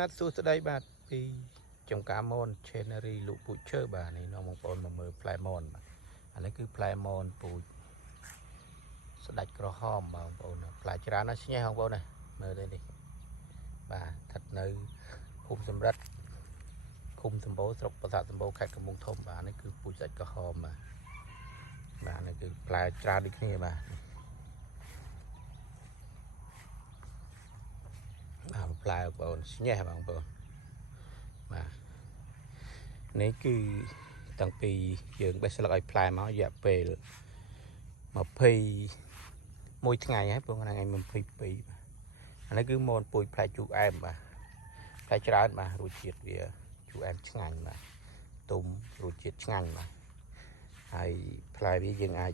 បាទសួស្តីបាទពីចំការមន Chenery លោកពូជឈើបាទនេះនាំបងប្អូនមកមើលផ្លែមនបាទអានេះគឺផ្លែមនពូជស្ដាច់ក្រហមបងប្អូនផ្លែច្រើនណាស់ស្ញេះបងប្អូនណាមើលនេះបាទស្ថិតនៅភូមិសំរិទ្ធឃុំសម្បូរស្រុកប្រាសាទសម្បូរខេត្តកំពង់ធំបាទនេះគឺពូជស្ដាច់ក្រហមបាទនេះគឺផ្លែច្រើនដូចគ្នាបាទផ្លែបងប្អូនស្ញេះបងប្អូនបាទនេះគឺតាំងពីយើងបេះស្លឹកឲ្យផ្លែមករយៈពេល21ថ្ងៃហើយព្រោះថ្ងៃ22បាទអានេះគឺមនពូជផ្លែជូរអែមបាទផ្លែច្រើនបាទរសជាតិវាជូរអែមឆ្ងាញ់បាទទុំរសជាតិឆ្ងាញ់បាទហើយផ្លែវាយើងអាច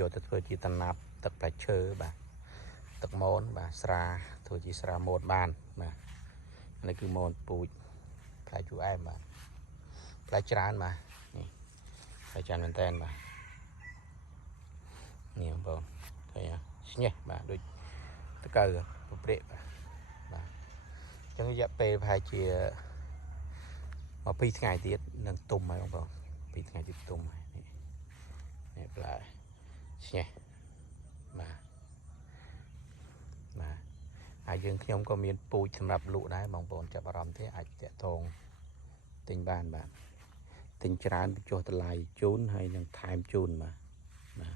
យកទៅធ្វើជាតំណាប់ទឹកផ្លែឈើបាទទឹកមនបាទស្រាធ្វើជាស្រាមនបានបាទនេះគឺមនពូជផ្លែជូរអែមបាទផ្លែច្រើនបាទនេះផ្លែច្រើនមែនតើបាទនេះបងប្អូនឃើញស្ញេះបាទដូចតកៅពព្រាកបាទអញ្ចឹងរយៈពេលប្រហែលជា12ថ្ងៃទៀតនឹងទុំហើយបងប្អូន2ថ្ងៃទៀតទុំហើយនេះផ្លែស្ញេះបាទហើយយើងខ្ញុំក៏មានពូជសម្រាប់លក់ដែរបងប្អូនចាប់អារម្មណ៍ទេអាចតាក់ទងទិញបានបាទទិញច្រើនចុះតម្លៃជូនហើយនឹងថែមជូនបាទបា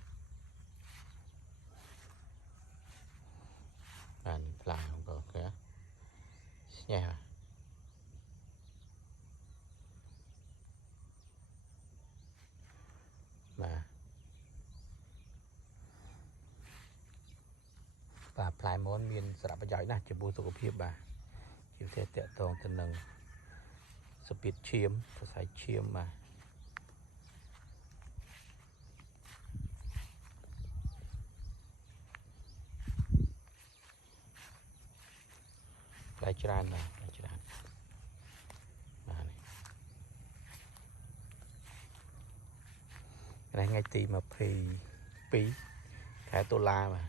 ទផ្លែបងប្អូនឃើញស្ញេះបាទផ្លែមនមានសារៈប្រយោជន៍ណាស់ចំពោះសុខភាពបាទជាពិសេសតាក់ទងទៅនឹងសពាតឈាមសរសៃឈាមបាទផ្លែច្រើនបាទផ្លែច្រើនបាទនេះថ្ងៃទី22ខែតុលាបាទ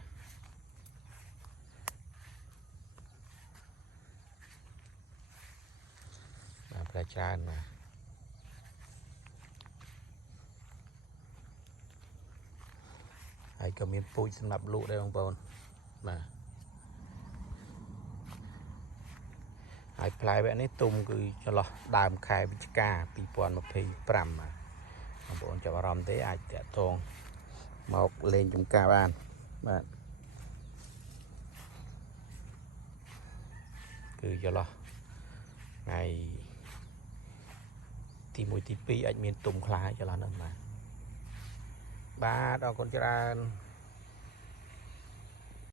ផ្លែច្រើនបាទហើយក៏មានពូជសម្រាប់លក់ដែរបងប្អូនបាទហើយផ្លែវគ្គនេះទុំគឺចន្លោះដើមខែវិច្ឆិកា2025បាទបងប្អូនចាប់អារម្មណ៍ទេអាចតាក់ទងមកលេងចំការបានបាទគឺចន្លោះថ្ងៃទី1ទី2អាចមានទុំខ្លះចន្លោះហ្នឹងបាទអរគុណច្រើន